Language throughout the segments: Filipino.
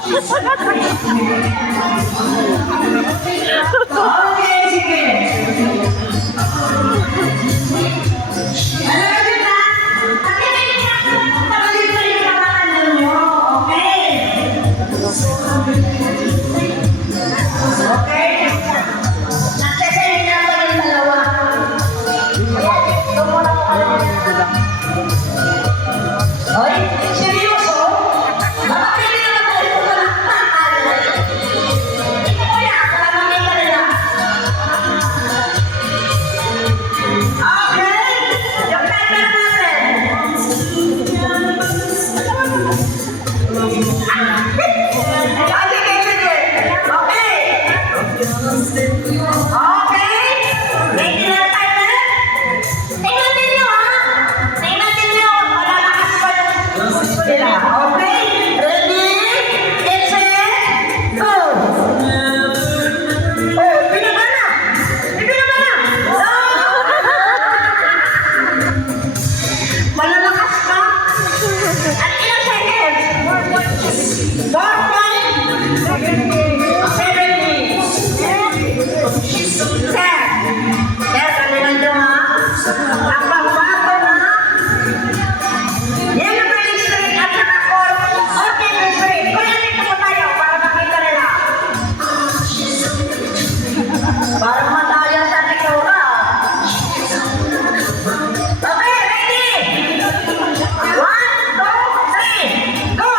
Okay, sige. Alam niyo ba? Pagaling pa rin ang mga ninyo. Okay? Okay? Nagsasayin na ba yung dalawa? Ito muna ko alam niya. Oy, seryoso? Bakit hindi naman tayo pumalakpakan? Ito ko yan, kalamangin ka nila. Okay, yung timer natin. Sige, sige. Okay. Okay. Ready na ang timer? Tingnan ninyo, ha? Tingnan ninyo. Malalakas pa yung sila. Okay? Ready? Get set? Go! Oh, binaba na! Binaba na! Malalakas ka? At ilang seconds? 4 points? 70. Yes, ano lang nyo, ha? Ang pangbato na. Yan ang pwede straight at saka core. Okay, straight. Kaya dito po tayo para makita nila. Para mataya sa tikura. Okay, ready? 1, 2, 3, go!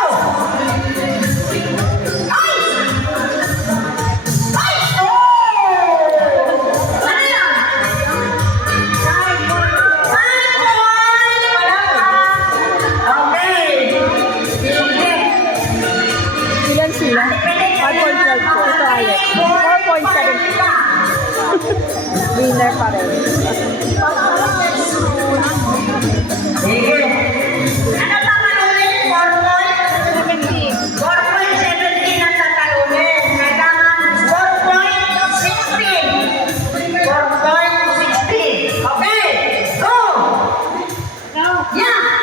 Ay! Ay! Oh! Ano yan? 5 points! Wala pa! Okay! Sige! Ilan sila? 5.12 po. Ito Alex. 4.7. Winner pa rin. Sige! Ano tatalunin? 4 points? 4.17 ang tatalunin. Kailangan 4.16. 4.16. Okay! Go! Yeah!